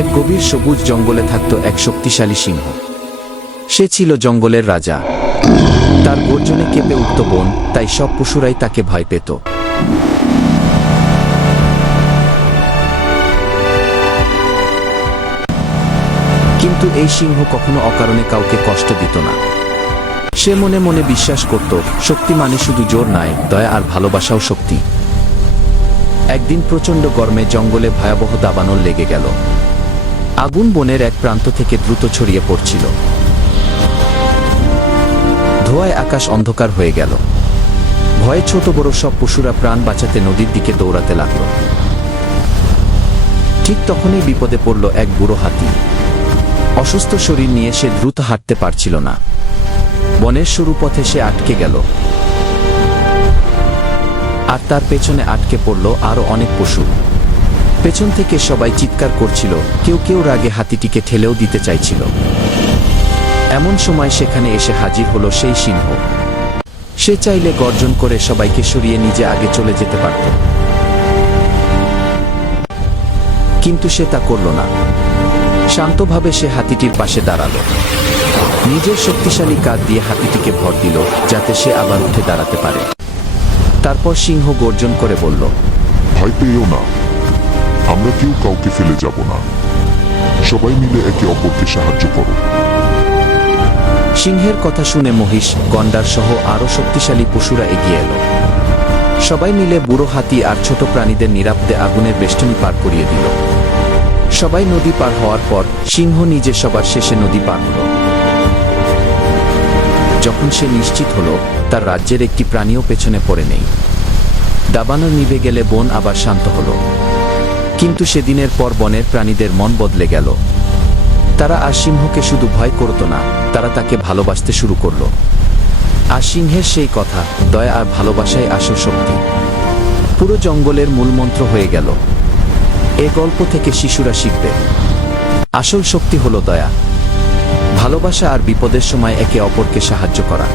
এক গভীর সবুজ জঙ্গলে থাকত এক শক্তিশালী সিংহ। সে ছিল জঙ্গলের রাজা। তার গর্জনে কেঁপে উঠত বন, তাই সব পশুরাই তাকে ভয় পেত। কিন্তু এই সিংহ কখনো অকারণে কাউকে কষ্ট দিত না। সে মনে মনে বিশ্বাস করত, শক্তি মানে শুধু জোর নয়, দয়া আর ভালোবাসাও শক্তি। একদিন প্রচণ্ড গরমে জঙ্গলে ভয়াবহ দাবানল লেগে গেল। আগুন বনের এক প্রান্ত থেকে দ্রুত ছড়িয়ে পড়ছিল। ধোঁয়ায় আকাশ অন্ধকার হয়ে গেল। ভয়ে ছোট বড় সব পশুরা প্রাণ বাঁচাতে নদীর দিকে দৌড়াতে লাগল। ঠিক তখনই বিপদে পড়ল এক বুড়ো হাতি। অসুস্থ শরীর নিয়ে সে দ্রুত হাঁটতে পারছিল না। বনের সরু পথে সে আটকে গেল, আর তার পেছনে আটকে পড়ল আরো অনেক পশু। পেছন থেকে সবাই চিৎকার করছিল, কেউ কেউ রাগে হাতিটিকে ঠেলেও দিতে চাইছিল। এমন সময় সেখানে এসে হাজির হলো সেই সিংহ। সে চাইলে গর্জন করে সবাইকে সরিয়ে নিজে আগে চলে যেতে পারত, কিন্তু সে তা করল না। শান্তভাবে সে হাতিটির পাশে দাঁড়ালো। নিজের শক্তিশালী কাঁধ দিয়ে হাতিটিকে ভর দিল, যাতে সে আবার উঠে দাঁড়াতে পারে। তারপর সিংহ গর্জন করে বলল, ভয় পেও না, আমরা কেউ কাউকে ফেলে যাব না। সবাই মিলে একে অপরকে সাহায্য করো। সিংহের কথা শুনে মহিষ, গন্ডার সহ আরো শক্তিশালী পশুরা এগিয়ে এলো। সবাই মিলে বুড়ো হাতি আর ছোট প্রাণীদের নিরাপদে আগুনের বেষ্টনী পার করিয়ে দিল। সবাই নদী পার হওয়ার পর সিংহ নিজে সবার শেষে নদী পার হল। যখন সে নিশ্চিত হলো তার রাজ্যের একটি প্রাণীও পেছনে পড়ে নেই, দাবানল নিভে গেলে বন আবার শান্ত হলো। কিন্তু সেদিনের পর বনের প্রাণীদের মন বদলে গেল। তারা আর সিংহকে শুধু ভয় করত না, তারা তাকে ভালোবাসতে শুরু করল। আর সিংহের সেই কথা, দয়া আর ভালোবাসাই আসল শক্তি, পুরো জঙ্গলের মূলমন্ত্র হয়ে গেল। এ গল্প থেকে শিশুরা শিখবে, আসল শক্তি হলো দয়া, ভালোবাসা আর বিপদের সময় একে অপরকে সাহায্য করা।